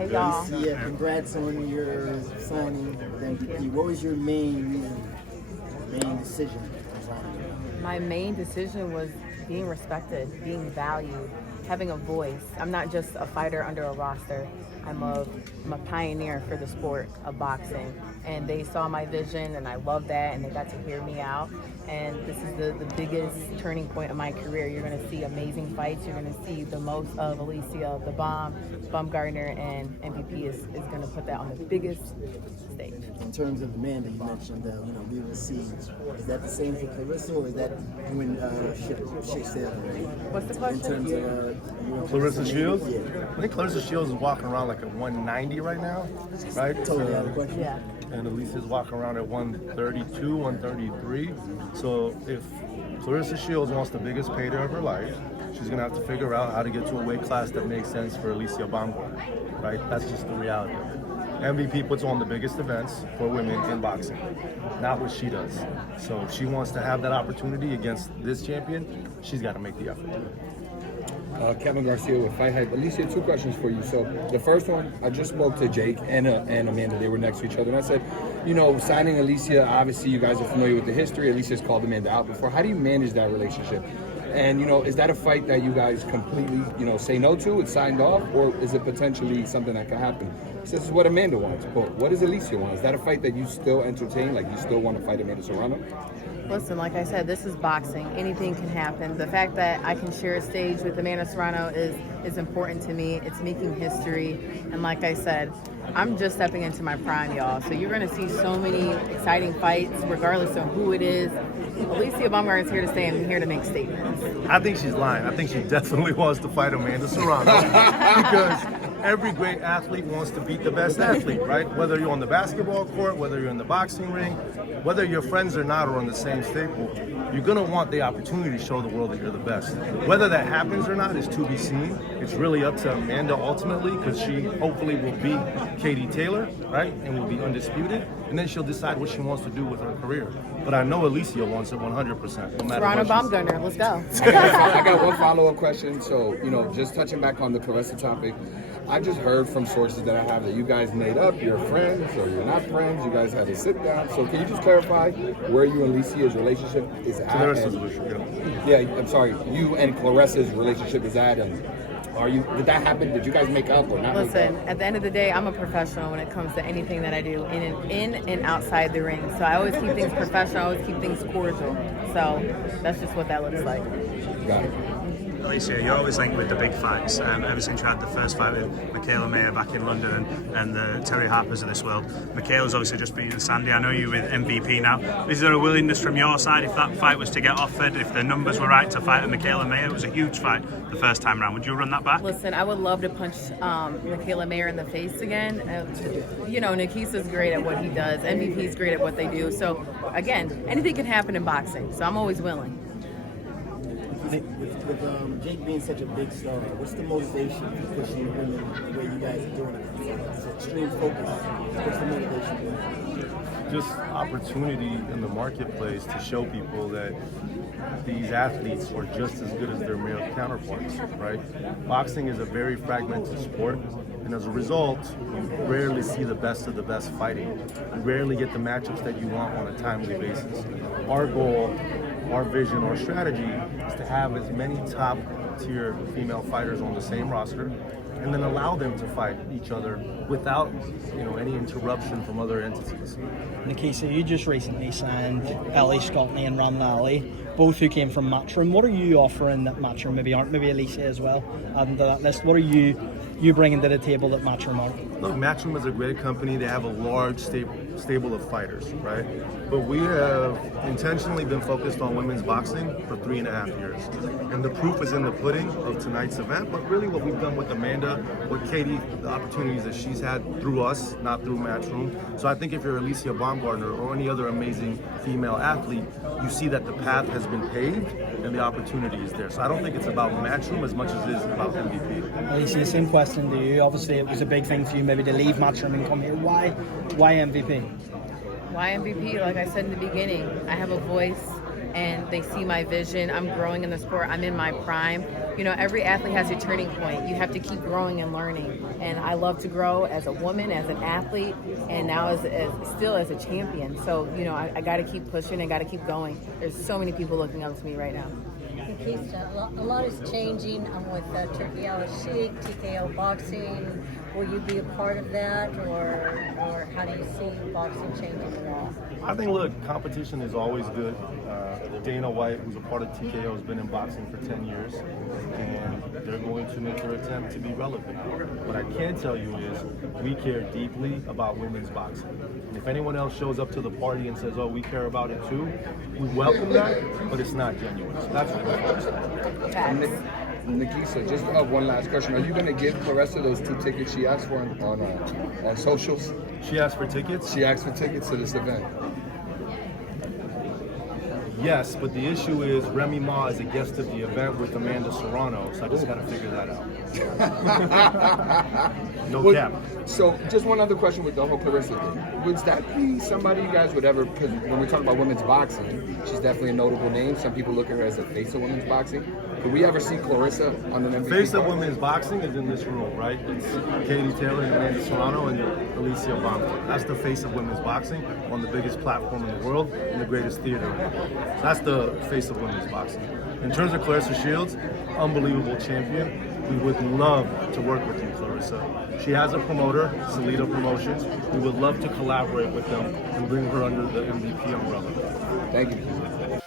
Hey, y'all. Yeah, congrats on your signing. Thank you. What was your main decision? My main decision was being respected, being valued, having a voice. I'm not just a fighter under a roster. I'm a pioneer for the sport of boxing. And they saw my vision, and I love that, and they got to hear me out. And this is the biggest turning point of my career. You're going to see amazing fights. You're going to see the most of Alycia Baumgardner, and MVP is going to put that on the biggest stage. In terms of Amanda, you mentioned, we will see. Is that the same for Claressa, or is that when shit sailed already? What's the question? In terms of Claressa Shields? Yeah. I think Claressa Shields is walking around like at 190 right now, right? Totally out of question. Yeah. And Alicia's walking around at 132, 133. So if Claressa Shields wants the biggest payday of her life, she's gonna have to figure out how to get to a weight class that makes sense for Alycia Baumgardner, right? That's just the reality of it. MVP puts on the biggest events for women in boxing, not what she does. So if she wants to have that opportunity against this champion, she's got to make the effort. Kevin Garcia with Fight Hype. Alycia, 2 questions for you. So the first one, I just spoke to Jake and Amanda. They were next to each other, and I said, signing Alycia, obviously you guys are familiar with the history. Alicia's called Amanda out before. How do you manage that relationship? And, is that a fight that you guys completely, say no to, it's signed off, or is it potentially something that could happen? This is what Amanda wants, but what does Alycia want? Is that a fight that you still entertain, like you still want to fight Amanda Serrano? Listen, like I said, this is boxing. Anything can happen. The fact that I can share a stage with Amanda Serrano is important to me. It's making history. And like I said, I'm just stepping into my prime, y'all. So you're going to see so many exciting fights, regardless of who it is. Alycia Baumgardner is here to stay, and I'm here to make statements. I think she's lying. I think she definitely wants to fight Amanda Serrano because every great athlete wants to beat the best athlete, right? Whether you're on the basketball court, whether you're in the boxing ring, whether you're friends or not or on the same staple, you're going to want the opportunity to show the world that you're the best. Whether that happens or not is to be seen. It's really up to Amanda ultimately, because she hopefully will beat Katie Taylor, right? And will be undisputed. And then she'll decide what she wants to do with her career. But I know Alycia wants it 100%. No matter Serrano what Baumgardner, let's go. I got one follow-up question. So, just touching back on the Claressa topic, I just heard from sources that I have that you guys made up, you're friends or you're not friends, you guys had to sit down. So can you just clarify where you and Alicia's relationship is at? Claressa's relationship, yeah, I'm sorry, you and Claressa's relationship is at, and did that happen? Did you guys make up or not? Listen, at the end of the day, I'm a professional when it comes to anything that I do in and outside the ring. So I always keep things professional, I always keep things cordial. So that's just what that looks like. Got it. Alycia, you're always linked with the big fights. Ever since you had the first fight with Mikaela Mayer back in London and the Terry Harpers of this world, Mikaela's obviously just beaten Sandy. I know you're with MVP now. Is there a willingness from your side, if that fight was to get offered, if the numbers were right to fight Mikaela Mayer? It was a huge fight the first time around. Would you run that back? Listen, I would love to punch Mikaela Mayer in the face again. Nikisa's great at what he does. MVP's great at what they do. So, again, anything can happen in boxing. So I'm always willing. With Jake being such a big star, what's the motivation for pushing the women the way you guys are doing it? It's extreme focus. What's the motivation? just opportunity in the marketplace to show people that these athletes are just as good as their male counterparts, right? Boxing is a very fragmented sport, and as a result, you rarely see the best of the best fighting. You rarely get the matchups that you want on a timely basis. Our goal, our vision, our strategy is to have as many top-tier female fighters on the same roster, and then allow them to fight each other without, any interruption from other entities. Nikisa, you just recently signed Ellie Scotney and Ramla Ali, both who came from Matchroom. What are you offering that Matchroom maybe aren't? Maybe Alycia as well, adding to that list. What are you bringing to the table that Matchroom aren't? Look, Matchroom is a great company. They have a large stable of fighters, right? But we have intentionally been focused on women's boxing for 3.5 years. And the proof is in the pudding of tonight's event, but really what we've done with Amanda, with Katie, the opportunities that she's had through us, not through Matchroom. So I think if you're Alycia Baumgardner or any other amazing female athlete, you see that the path has been paved and the opportunity is there. So I don't think it's about Matchroom as much as it is about MVP. Alycia, same question to you. Obviously, it was a big thing for you maybe to leave Matchroom and come here. Why MVP? Why MVP? Like I said in the beginning, I have a voice. and they see my vision. I'm growing in the sport. I'm in my prime. You know, every athlete has a turning point. You have to keep growing and learning. And I love to grow as a woman, as an athlete, and now as still as a champion. So, you know, I got to keep pushing and got to keep going. There's so many people looking up to me right now. A lot is changing with Turkey Al-Sheikh, TKO boxing. Will you be a part of that, or how do you see boxing changing at all? I think, look, competition is always good. Dana White, who's a part of TKO, has been in boxing for 10 years, and they're going to make their attempt to be relevant. What I can tell you is we care deeply about women's boxing. And if anyone else shows up to the party and says, oh, we care about it too, we welcome that, but it's not genuine. So that's what we're focused on. Nikisa, just one last question. Are you going to give Claressa those 2 tickets she asked for on socials? She asked for tickets? She asked for tickets to this event. Yes, but the issue is Remy Ma is a guest of the event with Amanda Serrano, so I just got to figure that out. No cap. So, just one other question with the whole Claressa thing. Would that be somebody you guys would ever, because when we talk about women's boxing, she's definitely a notable name. Some people look at her as a face of women's boxing. Could we ever see Claressa on an MVP? Face of women's boxing is in this room, right? It's Katie Taylor and Amanda Serrano and Alycia Baumgardner. That's the face of women's boxing on the biggest platform in the world and the greatest theater in the world. So that's the face of women's boxing. In terms of Claressa Shields, unbelievable champion. We would love to work with you, Claressa. She has a promoter, Salida Promotions. We would love to collaborate with them and bring her under the MVP umbrella. Thank you.